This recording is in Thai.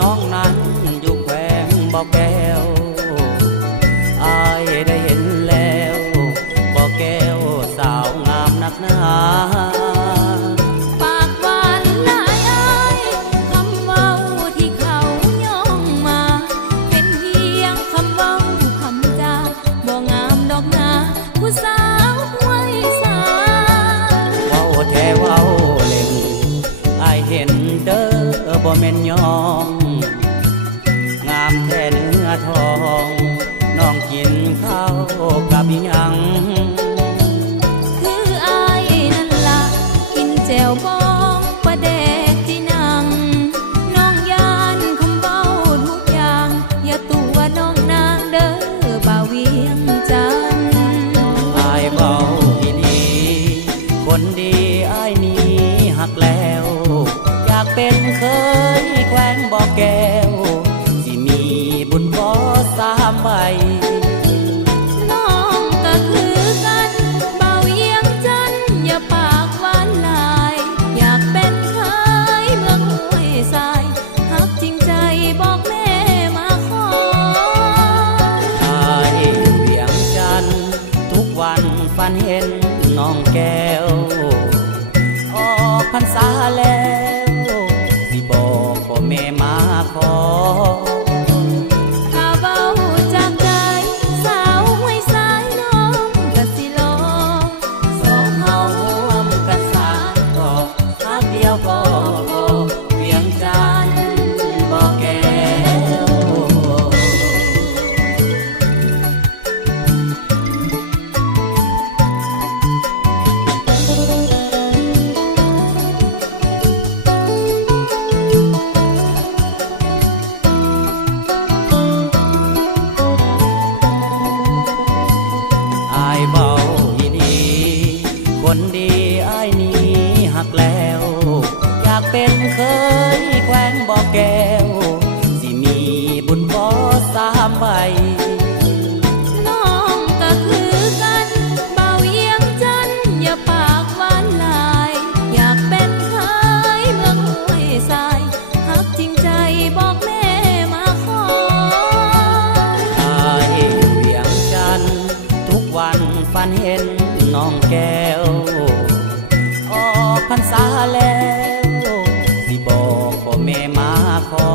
น้องนั้นอยู่แขวงบ่อแก้วอายได้เห็นแล้วบ่อแก้วสาวงามนักหนาปากหวานหลายอายคำเว้าที่เขาย่องมาเป็นเพียงคำเว้าคำจาบ่งามดอกนาผู้สาวห้วยสาเว้าแท้เว้าเล่นอายเห็นเด้อบ่แม่นยองงามแท้เนื้อทองน้องกินข้าวกับหยังคืออายนั่นล่ะกินแจ่วบองปลาแดกจีนังน้องยานคำเว้าทุกอย่างอย่าตัวน้องนางเด้อบ่าวเวียงจันทน์อายเว้าอีหลีคนดีอายนี้หักแล้วอยากเป็นเคยแขวงบ่อแก้วสิมีบุญบ่3 ใบน้องก็คือกันบ่าวเวียงจันทน์อย่าปากหวานหลายอยากเป็นเคยเมืองห้วยทรายหักจริงใจบอกแม่มาขออายเวียงจันทน์ทุกวันฝันเห็นน้องแก้วออกพรรษาแล้วสิบอกพ่อแม่มาขอถ้าเว้าจากใจสาวห้วยทรายน้องก็สิลองสองเฮาร่วมกันสร้างก่อฮักเดียวก็พอเวียงจันทน์บ่อแก้วอายเบาอีดีคนดีอายนี้หักแล้วอยากเป็นเคยแขวงบ่อแก้วสิมีบุญบ่3 ใบน้องก็คือกันบ่าวเวียงจันทน์อย่าปากหวานหลายอยากเป็นเคยเมืองห้วยทรายหักจริงใจบอกแม่มาขออายเวียงจันทน์ทุกวันฝันเห็นน้องแก้วออกพรรษาแล้วสิบอกพ่อแม่มาขอ